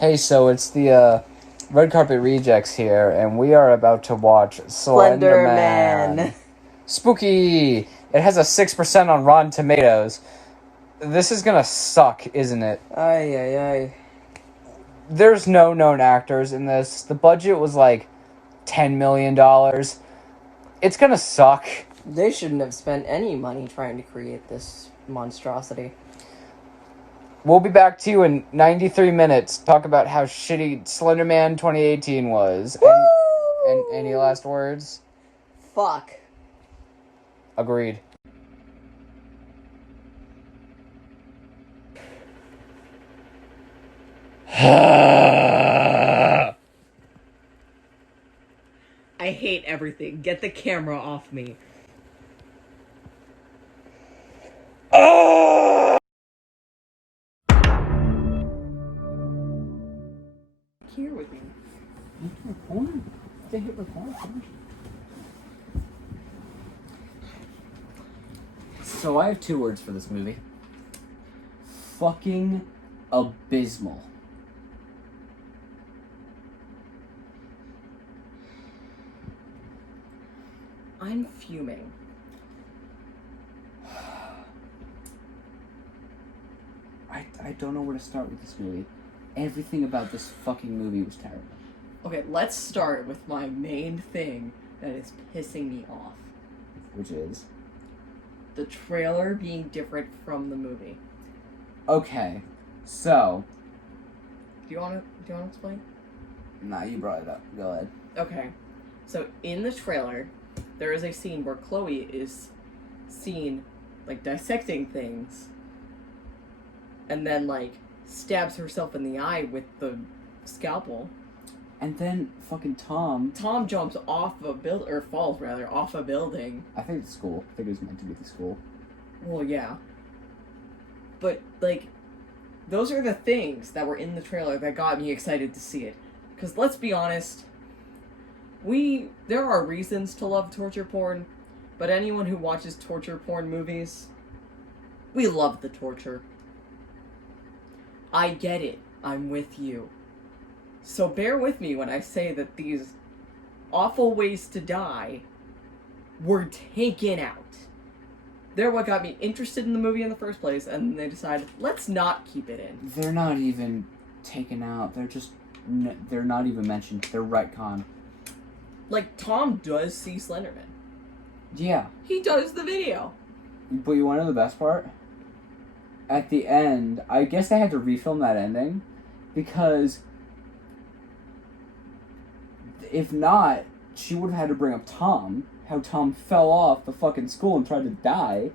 Hey, so it's the Red Carpet Rejects here, and we are about to watch Slender Man. Spooky! It has a 6% on Rotten Tomatoes. This is gonna suck, isn't it? Ay, ay, ay. There's no known actors in this. The budget was like $10 million. It's gonna suck. They shouldn't have spent any money trying to create this monstrosity. We'll be back to you in 93 minutes. Talk about how shitty Slender Man 2018 was. And any last words? Fuck. Agreed. I hate everything. Get the camera off me. Here with me. So I have 2 words for this movie. Fucking abysmal. I'm fuming. I don't know where to start with this movie. Everything about this fucking movie was terrible. Okay, let's start with my main thing that is pissing me off. Which is? The trailer being different from the movie. Okay, so... Do you wanna explain? Nah, you brought it up. Go ahead. Okay. So in the trailer, there is a scene where Chloe is seen, like, dissecting things, and then, like, stabs herself in the eye with the scalpel. And then fucking Tom jumps off a falls off a building. I think it's school. I think it was meant to be the school. Well, yeah. But, like, those are the things that were in the trailer that got me excited to see it. Because, let's be honest, there are reasons to love torture porn, but anyone who watches torture porn movies, we love the torture. I get it. I'm with you. So bear with me when I say that these awful ways to die were taken out. They're what got me interested in the movie in the first place, and they decided, let's not keep it in. They're not even taken out. They're not even mentioned. They're retcon. Like, Tom does see Slenderman. Yeah. He does the video. But you want to know the best part? At the end, I guess they had to refilm that ending, because if not, she would have had to bring up Tom, how Tom fell off the fucking school and tried to die,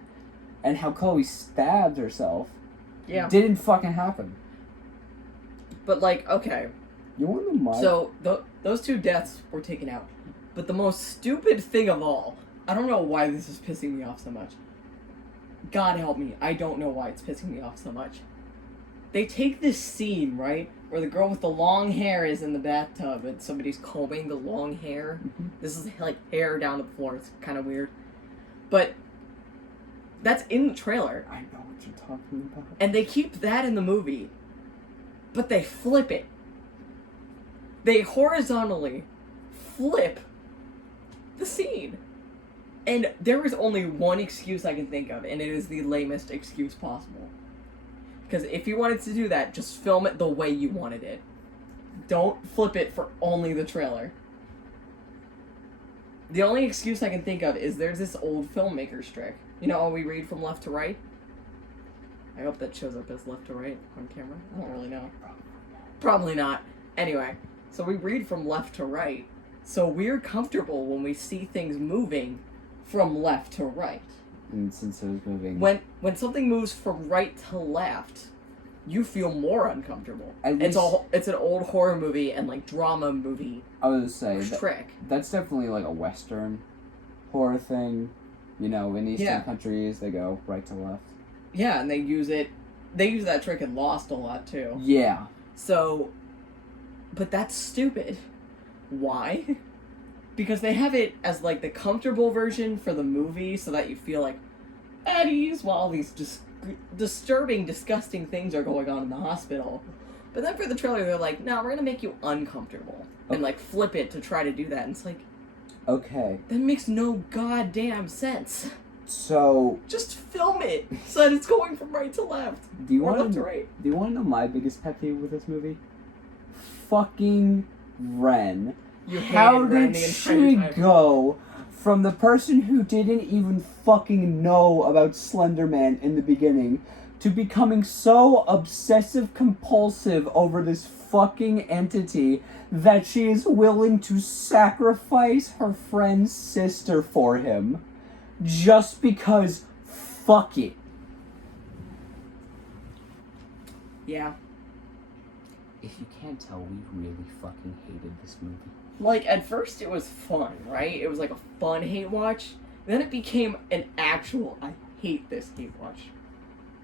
and how Chloe stabbed herself. Yeah. Didn't fucking happen. But, like, okay. You want to know my... So, those 2 deaths were taken out. But the most stupid thing of all, I don't know why this is pissing me off so much. God help me, I don't know why it's pissing me off so much. They take this scene, right, where the girl with the long hair is in the bathtub and somebody's combing the long hair. Mm-hmm. This is, like, hair down to the floor. It's kind of weird. But that's in the trailer. I know what you're talking about. And they keep that in the movie. But they flip it. They horizontally flip the scene. And there is only one excuse I can think of, and it is the lamest excuse possible. Because if you wanted to do that, just film it the way you wanted it. Don't flip it for only the trailer. The only excuse I can think of is there's this old filmmaker's trick. You know how we read from left to right? I hope that shows up as left to right on camera. I don't really know. Probably not. Anyway, so we read from left to right. So we're comfortable when we see things moving from left to right. And since it was moving... When something moves from right to left, you feel more uncomfortable. It's an old horror movie and, like, drama movie I was gonna say, trick. That's definitely, like, a Western horror thing. You know, in Eastern countries, they go right to left. Yeah, and they use that trick in Lost a lot, too. Yeah. So, but that's stupid. Why? Because they have it as, like, the comfortable version for the movie so that you feel, like, at ease while these disturbing, disgusting things are going on in the hospital. But then for the trailer, they're like, no, we're gonna make you uncomfortable. And, like, flip it to try to do that. And it's like... Okay. That makes no goddamn sense. So... Just film it so that it's going from right to left. Do you or want left to right. Do you want to know my biggest pet peeve with this movie? Fucking Ren. How did she go from the person who didn't even fucking know about Slender Man in the beginning to becoming so obsessive compulsive over this fucking entity that she is willing to sacrifice her friend's sister for him just because fuck it. Yeah. If you can't tell, we really fucking hated this movie. Like, at first it was fun, right? It was like a fun hate watch. Then it became an actual, I hate this hate watch.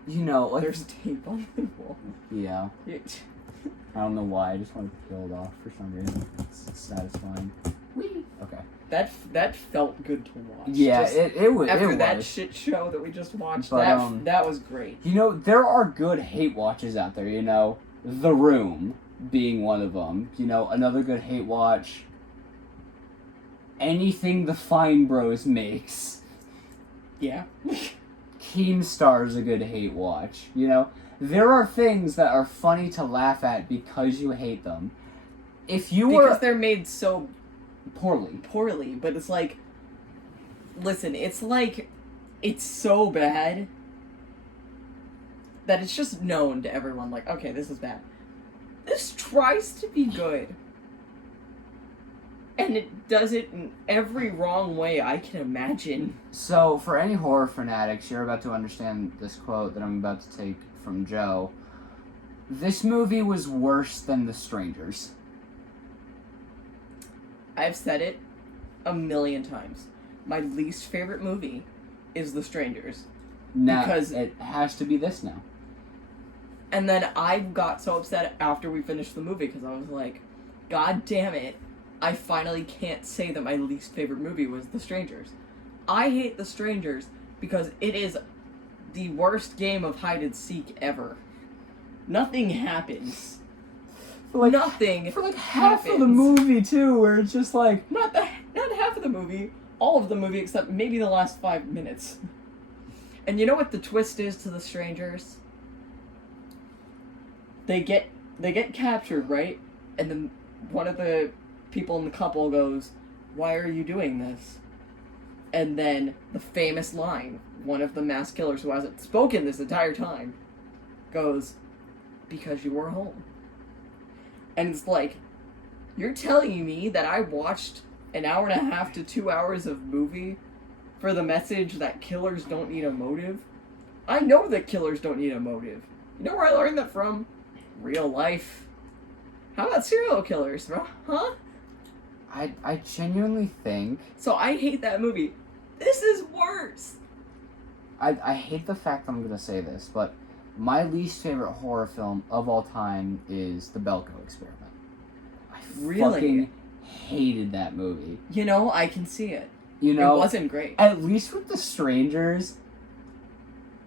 You know, like... There's tape on the wall. Yeah. I don't know why, I just want to peel it off for some reason. It's satisfying. Whee! Okay. That felt good to watch. Yeah, just it was. After it that was. shit show that we just watched, But, that was great. You know, there are good hate watches out there, you know? The Room being one of them. You know, another good hate watch. Anything the Fine Bros makes. Yeah. Keemstar's a good hate watch. You know, there are things that are funny to laugh at because you hate them. If you were... Because they're made so... Poorly. But it's like... Listen, it's like... It's so bad... that it's just known to everyone, like, okay, this is bad. This tries to be good. And it does it in every wrong way I can imagine. So, for any horror fanatics, you're about to understand this quote that I'm about to take from Joe. This movie was worse than The Strangers. I've said it a million times. My least favorite movie is The Strangers. Now, because it has to be this now. And then I got so upset after we finished the movie because I was like, God damn it, I finally can't say that my least favorite movie was The Strangers. I hate The Strangers because it is the worst game of hide and seek ever. Nothing happens. Nothing for like half happens. of the movie too, where it's just like not half of the movie, all of the movie except maybe the last 5 minutes. And you know what the twist is to The Strangers? They get captured, right? And then one of the people in the couple goes, "Why are you doing this?" And then the famous line, one of the mass killers who hasn't spoken this entire time, goes, "Because you were home." And it's like, you're telling me that I watched an hour and a half to 2 hours of movie for the message that killers don't need a motive? I know that killers don't need a motive. You know where I learned that from? Real life. How about serial killers, bro? Huh? I genuinely think... So I hate that movie. This is worse. I hate the fact that I'm going to say this, but my least favorite horror film of all time is The Belko Experiment. I fucking hated that movie. You know, I can see it. You know, it wasn't great. At least with The Strangers,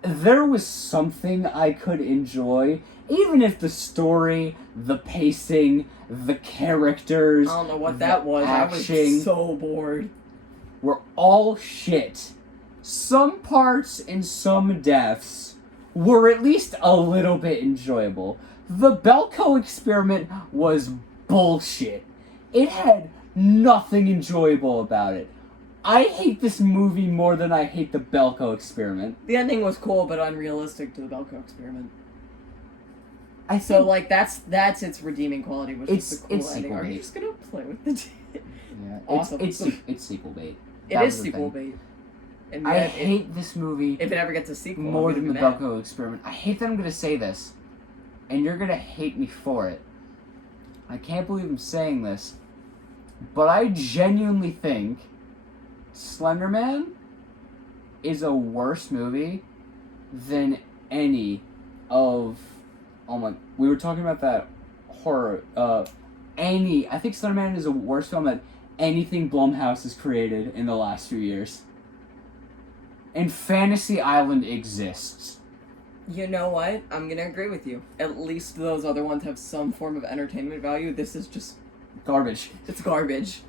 there was something I could enjoy, even if the story, the pacing, the characters, I don't know what that was. I was so bored. Were all shit. Some parts and some deaths were at least a little bit enjoyable. The Belko Experiment was bullshit. It had nothing enjoyable about it. I hate this movie more than I hate The Belko Experiment. The ending was cool, but unrealistic to The Belko Experiment. I think so, like, that's its redeeming quality, was it's, just a cool it's ending. Are you bait. just gonna play with the Yeah, awesome. It's sequel bait. It is sequel bait. And I hate this movie if it ever gets a sequel more than The mad. Belko Experiment. I hate that I'm going to say this, and you're going to hate me for it. I can't believe I'm saying this, but I genuinely think Slender Man is a worse movie than any of... Oh my... We were talking about that horror... I think Slender Man is a worse film than anything Blumhouse has created in the last few years. And Fantasy Island exists. You know what? I'm gonna agree with you. At least those other ones have some form of entertainment value. This is just Garbage. It's garbage.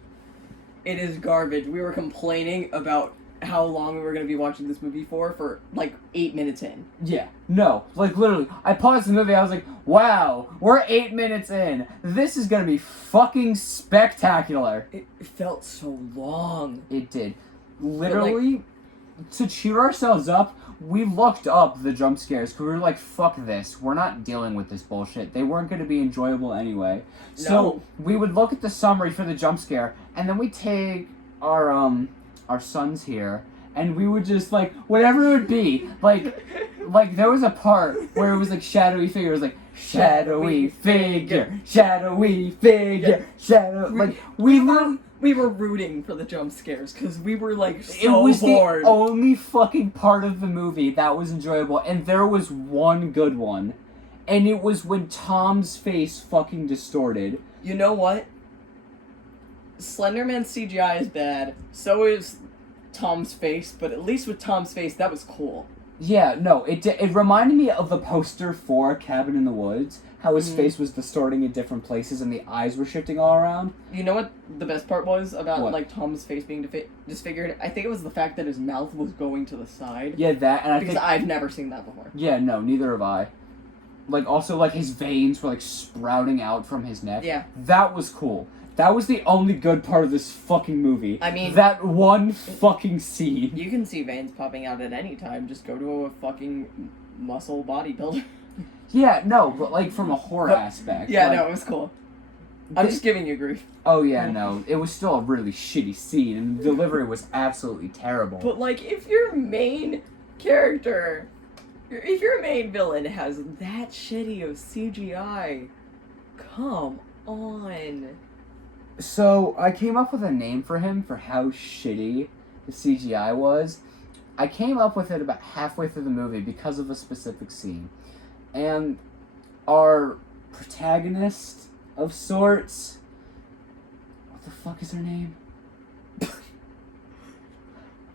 It is garbage. We were complaining about how long we were going to be watching this movie for like 8 minutes in. Yeah. No. Like, literally, I paused the movie, I was like, wow, we're 8 minutes in. This is gonna be fucking spectacular. It felt so long. It did. Literally, to cheer ourselves up, we looked up the jump scares because we were like, fuck this. We're not dealing with this bullshit. They weren't going to be enjoyable anyway. So No. we would look at the summary for the jump scare, and then we take our sons here, and we would just, like, whatever it would be, like there was a part where it was like shadowy figure. It was like, shadowy figure, shadowy figure, shadow. Like, We were rooting for the jump scares because we were like so it was bored. the only fucking part of the movie that was enjoyable, and there was one good one, and it was when Tom's face fucking distorted. You know what? Slenderman CGI is bad. So is Tom's face, but at least with Tom's face, that was cool. Yeah, no, it reminded me of the poster for Cabin in the Woods, how his face was distorting in different places and the eyes were shifting all around. You know what the best part was about What? like Tom's face being disfigured? I think it was the fact that his mouth was going to the side. Yeah, that, and I Because think... I've never seen that before. Yeah, no, neither have I. Like, also, like, his veins were, like, sprouting out from his neck. Yeah. That was cool. That was the only good part of this fucking movie. I mean... that one fucking scene. You can see veins popping out at any time. Just go to a fucking muscle bodybuilder. Yeah, no, but, like, from a horror aspect. Yeah, like, no, it was cool. I'm just giving you grief. Oh, yeah, no. It was still a really shitty scene, and the delivery was absolutely terrible. But, like, if your main character... If your main villain has that shitty of CGI... Come on... So, I came up with a name for him for how shitty the CGI was. I came up with it about halfway through the movie because of a specific scene. And our protagonist of sorts... What the fuck is her name?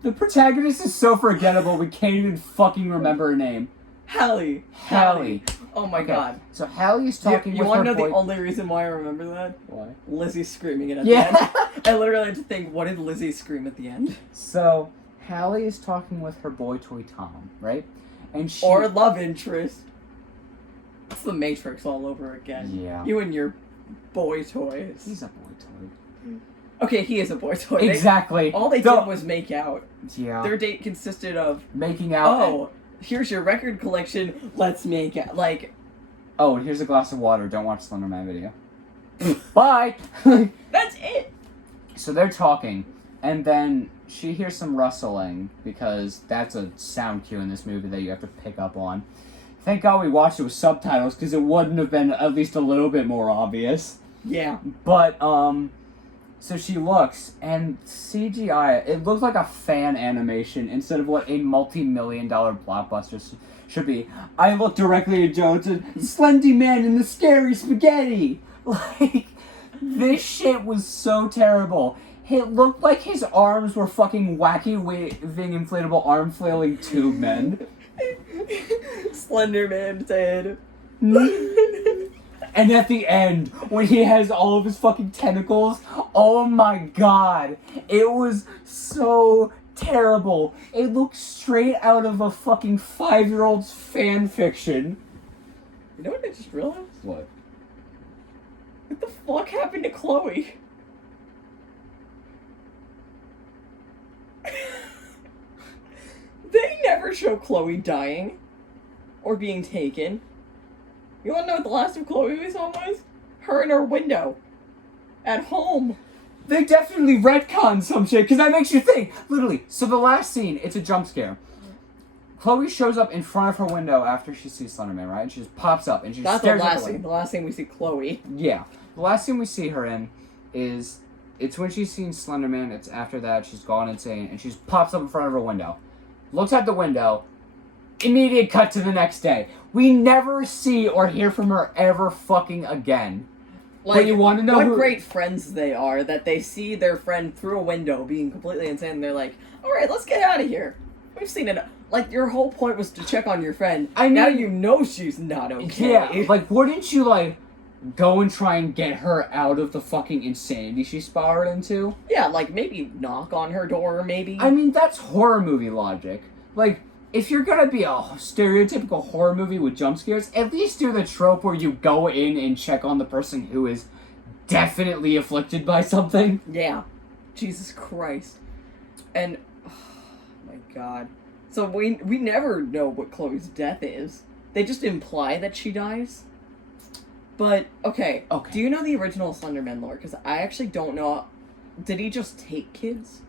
The protagonist is so forgettable we can't even fucking remember her name. Hallie. Oh my god. So Hallie's talking You with want her to know boy... the only reason why I remember that? Why? Lizzie screaming it at Yeah. the end. I literally had to think, what did Lizzie scream at the end? So, Hallie is talking with her boy toy Tom, right? And she... Or love interest. It's the Matrix all over again. Yeah. You and your boy toys. He's a boy toy. Okay, he is a boy toy. Exactly. All they did was make out. Yeah. Their date consisted of, Making out... oh, here's your record collection, let's make out. Like... Oh, and here's a glass of water. Don't watch Slenderman video. Bye! That's it! So they're talking, and then she hears some rustling, because that's a sound cue in this movie that you have to pick up on. Thank God we watched it with subtitles, because it wouldn't have been at least a little bit more obvious. Yeah. But, so she looks, and CGI, it looks like a fan animation instead of what a multi-million-dollar blockbuster should be. I look directly at Joe and said, Slendy Man in the Scary Spaghetti! Like, this shit was so terrible. It looked like his arms were fucking wacky waving inflatable arm flailing tube men. Slenderman said. And at the end, when he has all of his fucking tentacles, oh my god, it was so terrible. It looked straight out of a fucking 5-year-old's fan fiction. You know what I just realized? What? What the fuck happened to Chloe? They never show Chloe dying. Or being taken. You wanna know what the last of Chloe we saw was? Her in her window. At home. They definitely retconned some shit, because that makes you think. Literally. So the last scene, it's a jump scare. Chloe shows up in front of her window after she sees Slenderman, right? And she just pops up and she That's the stares at last the scene. window. The last scene we see Chloe. Yeah. The last scene we see her in is... It's when she's seen Slenderman. It's after that. She's gone insane. And she just pops up in front of her window. Looks out the window. Immediate cut to the next day. We never see or hear from her ever fucking again. Like, but you want to know what who... great friends they are that they see their friend through a window being completely insane and they're like, alright, let's get out of here. We've seen it. Like, your whole point was to check on your friend. I mean, now you know she's not okay. Yeah, like, wouldn't you, like, go and try and get her out of the fucking insanity she spiraled into? Yeah, like, maybe knock on her door, maybe. I mean, that's horror movie logic. Like, if you're gonna be a stereotypical horror movie with jump scares, at least do the trope where you go in and check on the person who is definitely afflicted by something. Yeah. Jesus Christ. And, oh my god. So we never know what Chloe's death is. They just imply that she dies. But, okay. Do you know the original Slenderman lore? Because I actually don't know. Did he just take kids?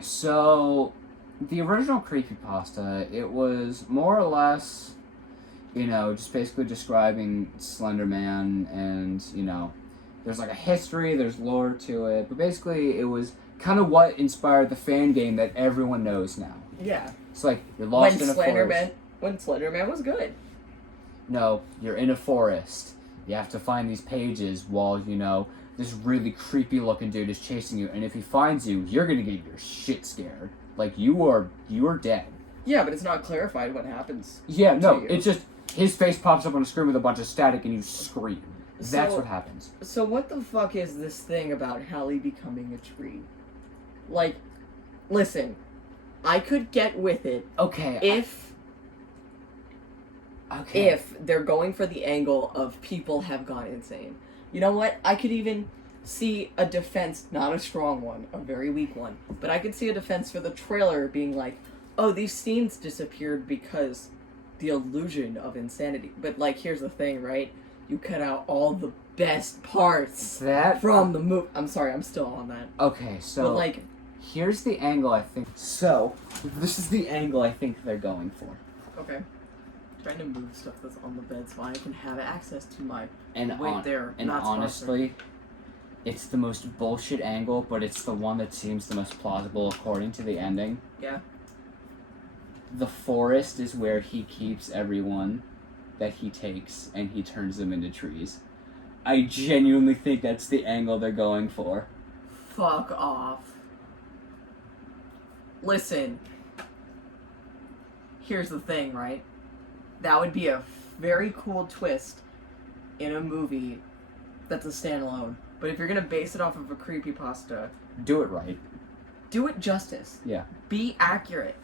So, the original creepypasta, it was more or less, you know, just basically describing Slenderman and, you know, there's like a history, there's lore to it, but basically it was kind of what inspired the fan game that everyone knows now. Yeah. It's like, you're lost in a forest. When Slenderman was good. No, you're in a forest. You have to find these pages while, you know, this really creepy looking dude is chasing you, and if he finds you, you're gonna get your shit scared. Like, you are dead. Yeah, but it's not clarified what happens. Yeah, no, it's just, his face pops up on a screen with a bunch of static and you scream. That's what happens. So what the fuck is this thing about Hallie becoming a tree? Like, listen, I could get with it. Okay. If they're going for the angle of people have gone insane. You know what? I could even see a defense, not a strong one, a very weak one, but I could see a defense for the trailer being like, oh, these scenes disappeared because the illusion of insanity. But, like, here's the thing, right? You cut out all the best parts from the movie. I'm sorry, I'm still on that. Okay, so... But, like... Here's the angle I think... So, this is the angle I think they're going for. Okay. Trying to move stuff that's on the bed so I can have access to my and there. And honestly, it's the most bullshit angle, but it's the one that seems the most plausible according to the ending. Yeah. The forest is where he keeps everyone that he takes, and he turns them into trees. I genuinely think that's the angle they're going for. Fuck off. Listen. Here's the thing, right? That would be a very cool twist in a movie that's a standalone. But if you're gonna base it off of a creepypasta... Do it right. Do it justice. Yeah. Be accurate.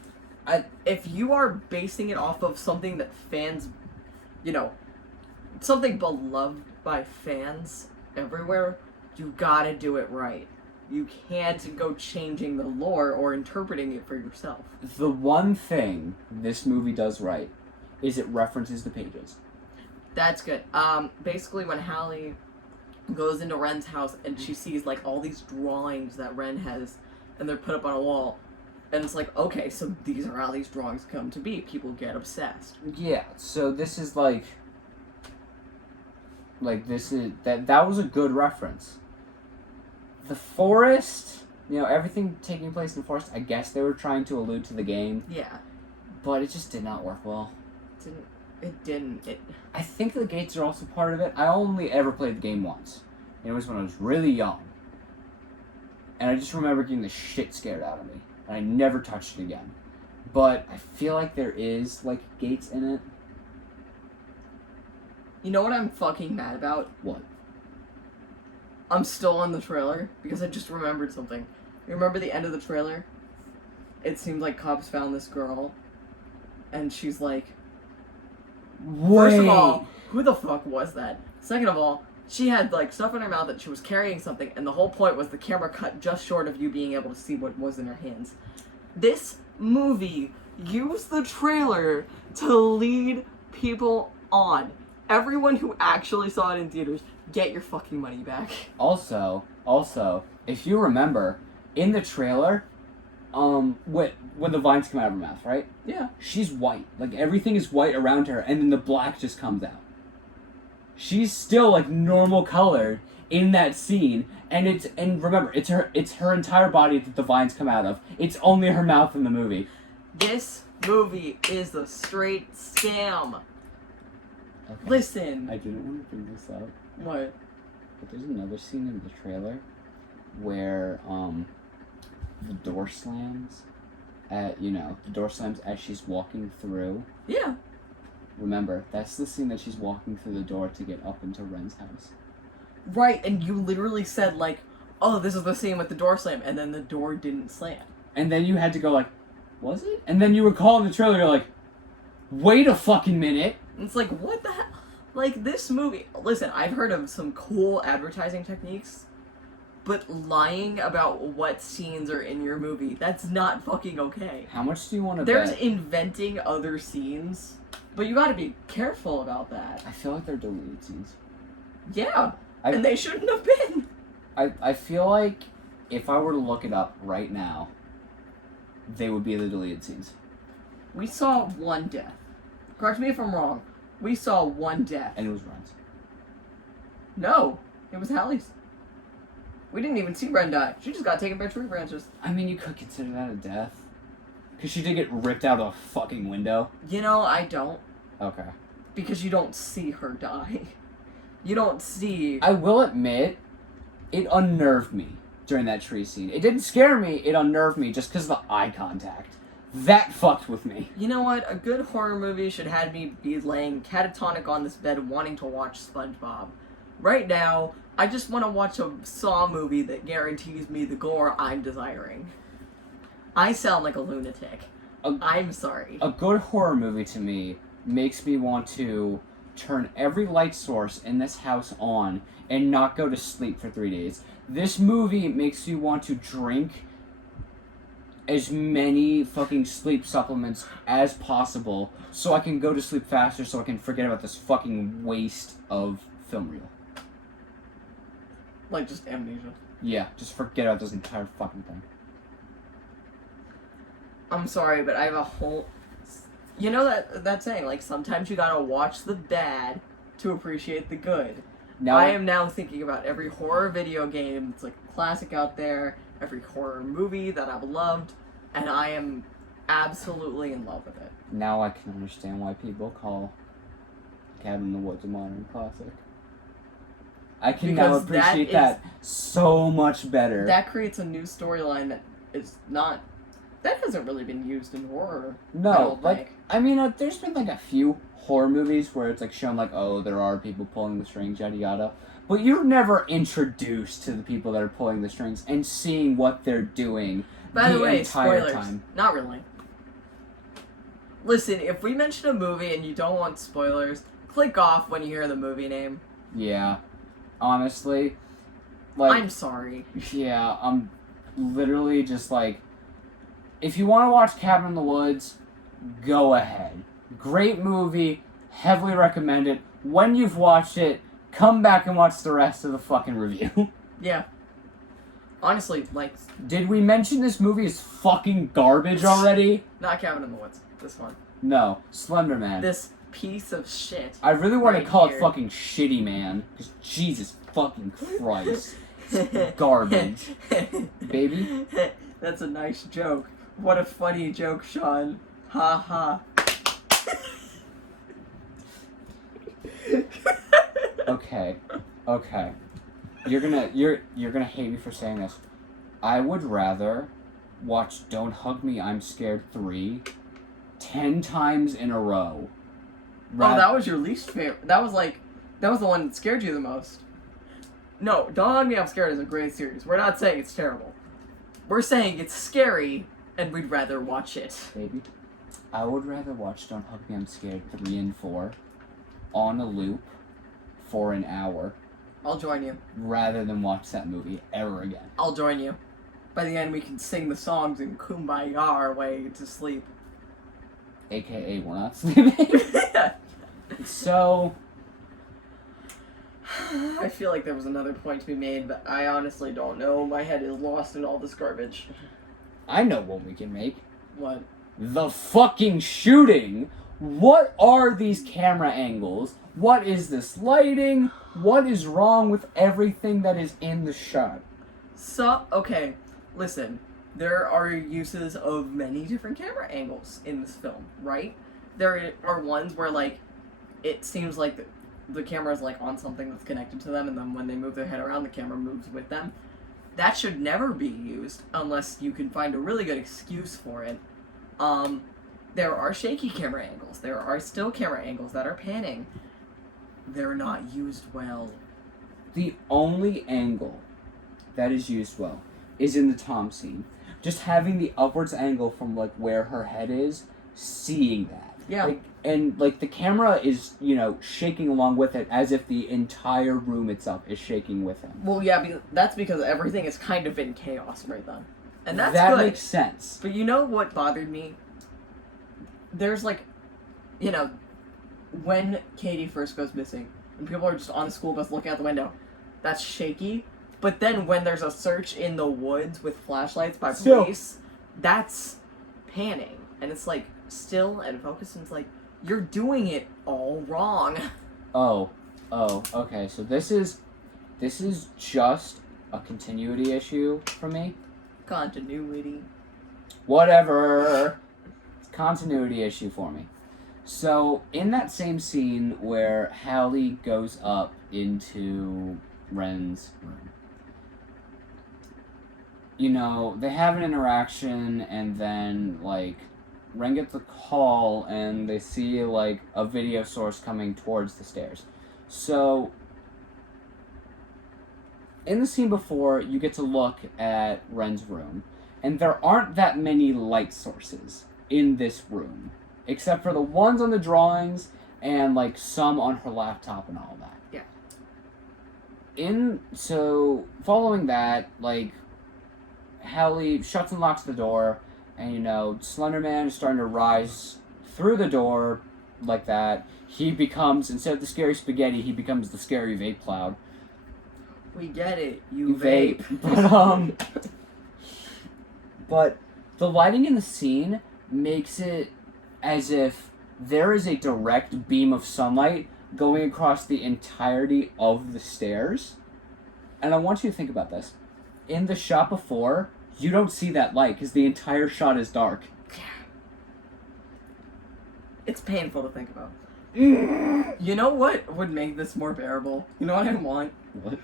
If you are basing it off of something that fans... You know, something beloved by fans everywhere, you gotta do it right. You can't go changing the lore or interpreting it for yourself. The one thing this movie does right is it references the pages. That's good. Basically when Hallie goes into Ren's house and she sees, like, all these drawings that Ren has, and they're put up on a wall, and it's like, okay, so these are how these drawings come to be. People get obsessed. Yeah, so this is that was a good reference. The forest, you know, everything taking place in the forest, I guess they were trying to allude to the game. Yeah. But it just did not work well. It didn't. I think the gates are also part of it. I only ever played the game once. It was when I was really young. And I just remember getting the shit scared out of me. And I never touched it again. But I feel like there is, like, gates in it. You know what I'm fucking mad about? What? I'm still on the trailer because I just remembered something. You remember the end of the trailer? It seemed like cops found this girl. And she's like... Wait. First of all, who the fuck was that? Second of all, she had, like, stuff in her mouth that she was carrying something, and the whole point was the camera cut just short of you being able to see what was in her hands. This movie used the trailer to lead people on. Everyone who actually saw it in theaters, get your fucking money back. Also, if you remember, in the trailer, when the vines come out of her mouth, right? Yeah. She's white. Like, everything is white around her, and then the black just comes out. She's still, like, normal colored in that scene, and remember, it's her entire body that the vines come out of. It's only her mouth in the movie. This movie is a straight scam. Okay. Listen. I didn't want to bring this up. What? But there's another scene in the trailer where, the door slams, the door slams as she's walking through. Yeah. Remember, that's the scene that she's walking through the door to get up into Ren's house. Right, and you literally said, like, oh, this is the scene with the door slam, and then the door didn't slam. And then you had to go like, was it? And then you were calling the trailer, you're like, wait a fucking minute. It's like, what the hell? Like, this movie... Listen, I've heard of some cool advertising techniques, but lying about what scenes are in your movie, that's not fucking okay. How much do you want to There's bet? inventing other scenes, but you gotta be careful about that. I feel like they're deleted scenes. Yeah, and they shouldn't have been. I feel like if I were to look it up right now, they would be the deleted scenes. We saw one death. Correct me if I'm wrong. We saw one death. And it was Ren's. No, it was Hallie's. We didn't even see Ren die. She just got taken by tree branches. I mean, you could consider that a death. Because she did get ripped out of a fucking window. You know, I don't. Okay. Because you don't see her die. You don't see... I will admit, it unnerved me during that tree scene. It didn't scare me, it unnerved me just because of the eye contact. That fucked with me. You know what? A good horror movie should have me be laying catatonic on this bed wanting to watch SpongeBob. Right now, I just want to watch a Saw movie that guarantees me the gore I'm desiring. I sound like a lunatic. I'm sorry. A good horror movie to me makes me want to turn every light source in this house on and not go to sleep for 3 days. This movie makes you want to drink as many fucking sleep supplements as possible so I can go to sleep faster so I can forget about this fucking waste of film reel. Like just amnesia. Yeah, just forget about this entire fucking thing. I'm sorry, but I have a whole... You know that saying, like, sometimes you gotta watch the bad to appreciate the good. Now I am now thinking about every horror video game that's like a classic out there, every horror movie that I've loved, and I am absolutely in love with it. Now I can understand why people call Cabin in the Woods a modern classic. I can now Because appreciate that so much better. That creates a new storyline that is not... That hasn't really been used in horror. I No, don't like, think. I mean, there's been like a few horror movies where it's like shown like, oh, there are people pulling the strings, yada yada. But you're never introduced to the people that are pulling the strings and seeing what they're doing By the way, entire spoilers. time. Not really. Listen, if we mention a movie and you don't want spoilers, click off when you hear the movie name. Yeah. Honestly, like... I'm sorry. Yeah, I'm literally just like... If you want to watch Cabin in the Woods, go ahead. Great movie, heavily recommend it. When you've watched it, come back and watch the rest of the fucking review. Yeah. Honestly, like... Did we mention this movie is fucking garbage already? Not Cabin in the Woods. This one. No, Slender Man. This piece of shit. I really want right to call here. it fucking Shitty Man, because Jesus fucking Christ. It's garbage. Baby? That's a nice joke. What a funny joke, Sean. Ha ha. Okay. You're gonna hate me for saying this. I would rather watch Don't Hug Me, I'm Scared 3 10 times in a row. Oh, that was your least favorite. That was the one that scared you the most. No, Don't Hug Me, I'm Scared is a great series. We're not saying it's terrible. We're saying it's scary, and we'd rather watch it. Baby, I would rather watch Don't Hug Me, I'm Scared 3 and 4 on a loop for an hour I'll join you. rather than watch that movie ever again. I'll join you. By the end, we can sing the songs and kumbaya our way to sleep. AKA, we're not sleeping. So... I feel like there was another point to be made, but I honestly don't know. My head is lost in all this garbage. I know what we can make. What? The fucking shooting! What are these camera angles? What is this lighting? What is wrong with everything that is in the shot? So, okay, listen. There are uses of many different camera angles in this film, right? There are ones where, like, it seems like the camera is, like, on something that's connected to them, and then when they move their head around, the camera moves with them. That should never be used unless you can find a really good excuse for it. There are shaky camera angles. There are still camera angles that are panning. They're not used well. The only angle that is used well is in the Tom scene. Just having the upwards angle from like where her head is, seeing that. Yeah. Like the camera is, shaking along with it as if the entire room itself is shaking with him. Well, yeah, that's because everything is kind of in chaos right then. And that's that good. makes sense. But you know what bothered me? There's like, when Katie first goes missing, and people are just on the school bus looking out the window, that's shaky. But then when there's a search in the woods with flashlights by police, that's panning. And it's like still and focused, and it's like, you're doing it all wrong. Oh, okay. So this is just a continuity issue for me. Continuity. Whatever. It's a continuity issue for me. So in that same scene where Hallie goes up into Ren's room, they have an interaction, and then like Ren gets a call, and they see like a video source coming towards the stairs. So in the scene before, you get to look at Ren's room, and there aren't that many light sources in this room, except for the ones on the drawings and like some on her laptop and all that. Yeah. So following that, like Hallie shuts and locks the door, and Slender Man is starting to rise through the door like that. He becomes, instead of the scary spaghetti, he becomes the scary vape cloud. We get it, you vape. But the lighting in the scene makes it as if there is a direct beam of sunlight going across the entirety of the stairs. And I want you to think about this. In the shot before, you don't see that light because the entire shot is dark. It's painful to think about. You know what would make this more bearable? You know what I want? What?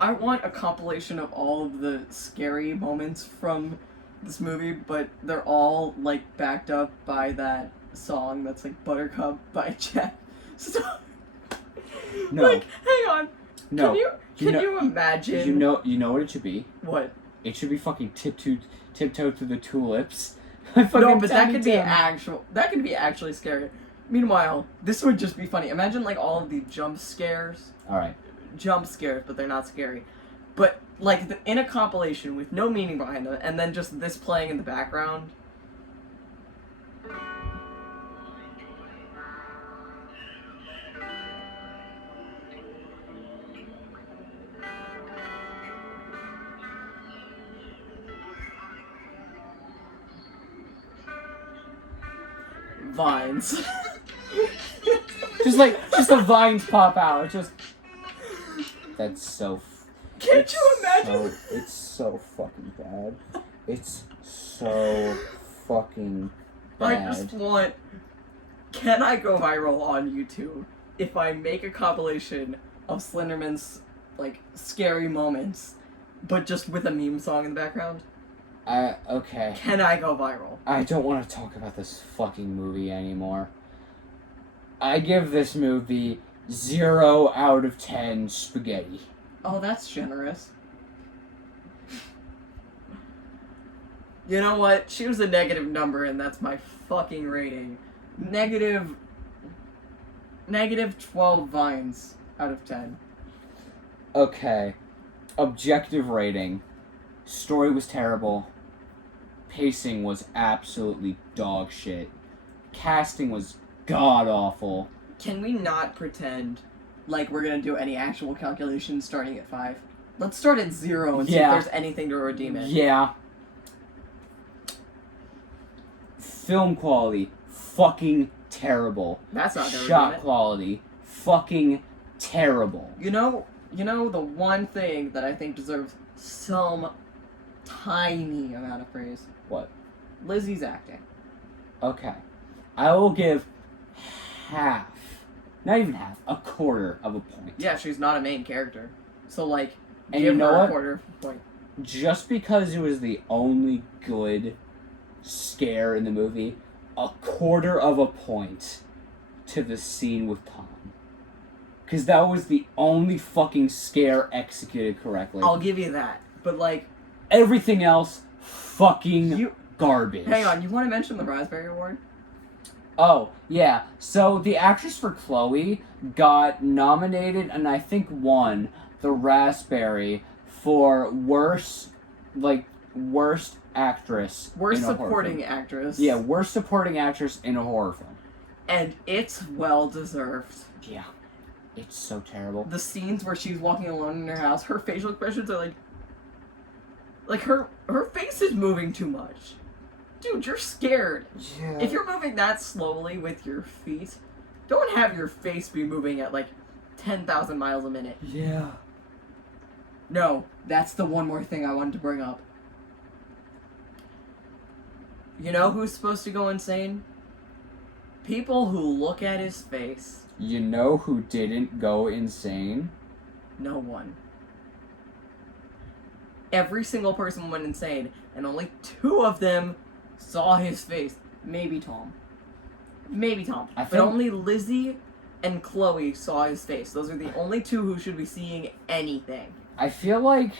I want a compilation of all of the scary moments from this movie, but they're all like backed up by that song that's like Buttercup by Jack. So, No. Like, hang on. No. Can you imagine? You know what it should be? What? It should be fucking tiptoe through the tulips. No, but that could be actually scary. Meanwhile, this would just be funny. Imagine like all of the jump scares. Alright. Jump scares, but they're not scary. But like in a compilation with no meaning behind them, and then just this playing in the background. Vines. just the vines pop out. That's so. Can't you imagine? It's so fucking bad. It's so fucking bad. I just want. Can I go viral on YouTube if I make a compilation of Slenderman's like scary moments, but just with a meme song in the background? Okay. Can I go viral? I don't want to talk about this fucking movie anymore. I give this movie 0 out of 10 spaghetti. Oh, that's generous. You know what? Choose a negative number, and that's my fucking rating. Negative 12 vines out of 10. Okay. Objective rating. Story was terrible. Pacing was absolutely dog shit. Casting was god awful. Can we not pretend like we're gonna do any actual calculations starting at 5? Let's start at 0 and see if there's anything to redeem it. Yeah. Film quality, fucking terrible. That's not gonna Shot redeem it. quality, fucking terrible. You know the one thing that I think deserves some tiny amount of praise? What? Lizzie's acting. Okay. I will give half, not even half, a quarter of a point. Yeah, she's not a main character. So, like, And give you know her what? a quarter point. Just because it was the only good scare in the movie, 1/4 of a point to the scene with Tom. Because that was the only fucking scare executed correctly. I'll give you that. But, like... Everything else, fucking garbage. Hang on, you want to mention the Raspberry Award? Oh, yeah. So, the actress for Chloe got nominated, and I think won, the Raspberry for worst actress Worst in a horror supporting film. actress. Yeah, worst supporting actress in a horror film. And it's well deserved. Yeah. It's so terrible. The scenes where she's walking alone in her house, her facial expressions are like her face is moving too much. Dude, you're scared. Yeah. If you're moving that slowly with your feet, don't have your face be moving at like 10,000 miles a minute. Yeah. No, that's the one more thing I wanted to bring up. You know who's supposed to go insane? People who look at his face. You know who didn't go insane? No one. Every single person went insane, and only 2 of them saw his face. Maybe Tom. But only Lizzie and Chloe saw his face. Those are the only 2 who should be seeing anything. I feel like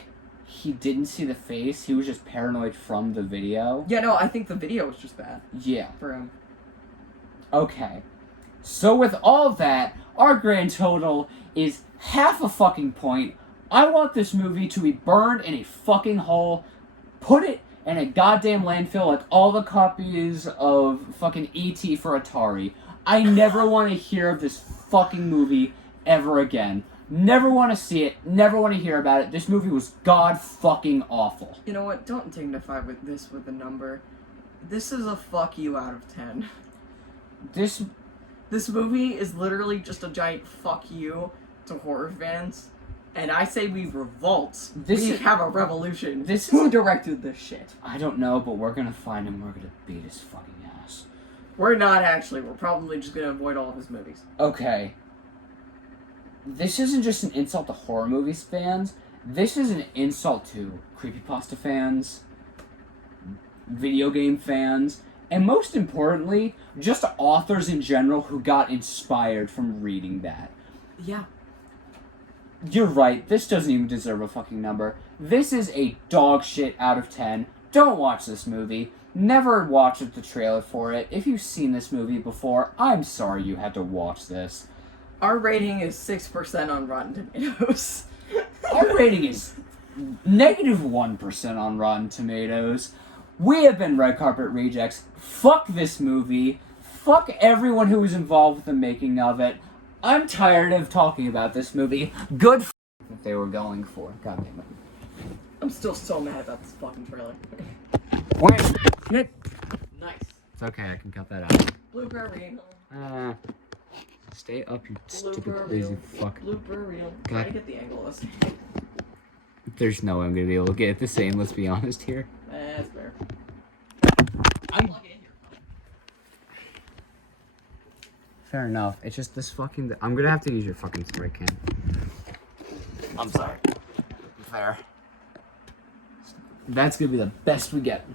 he didn't see the face. He was just paranoid from the video. Yeah, no, I think the video was just bad Yeah. for him. Okay. So with all that, our grand total is half a fucking point. I want this movie to be burned in a fucking hole. Put it in a goddamn landfill like all the copies of fucking E.T. for Atari. I never want to hear of this fucking movie ever again. Never want to see it. Never want to hear about it. This movie was god fucking awful. You know what? Don't dignify with a number. This is a fuck you out of 10. This movie is literally just a giant fuck you to horror fans. And I say we revolt. We have a revolution. Who directed this shit? I don't know, but we're gonna find him. We're gonna beat his fucking ass. We're not actually. We're probably just gonna avoid all of his movies. Okay. This isn't just an insult to horror movies fans. This is an insult to creepypasta fans, video game fans, and most importantly, just authors in general who got inspired from reading that. Yeah. You're right, this doesn't even deserve a fucking number. This is a dog shit out of 10. Don't watch this movie. Never watch the trailer for it. If you've seen this movie before, I'm sorry you had to watch this. Our rating is 6% on Rotten Tomatoes. Our rating is -1% on Rotten Tomatoes. We have been Red Carpet Rejects. Fuck this movie. Fuck everyone who was involved with the making of it. I'm tired of talking about this movie. Good that they were going for. God damn it. I'm still so mad about this fucking trailer. Nice. Nice. It's okay, I can cut that out. Blooper reel. Stay up, you stupid Blooper crazy reel. fuck. Blooper reel. God. Try to get the angle of this. There's no way I'm gonna be able to get it the same, let's be honest here. That's fair. Fair enough. It's just this fucking... I'm gonna have to use your fucking spray can. I'm sorry. Fair. That's gonna be the best we get.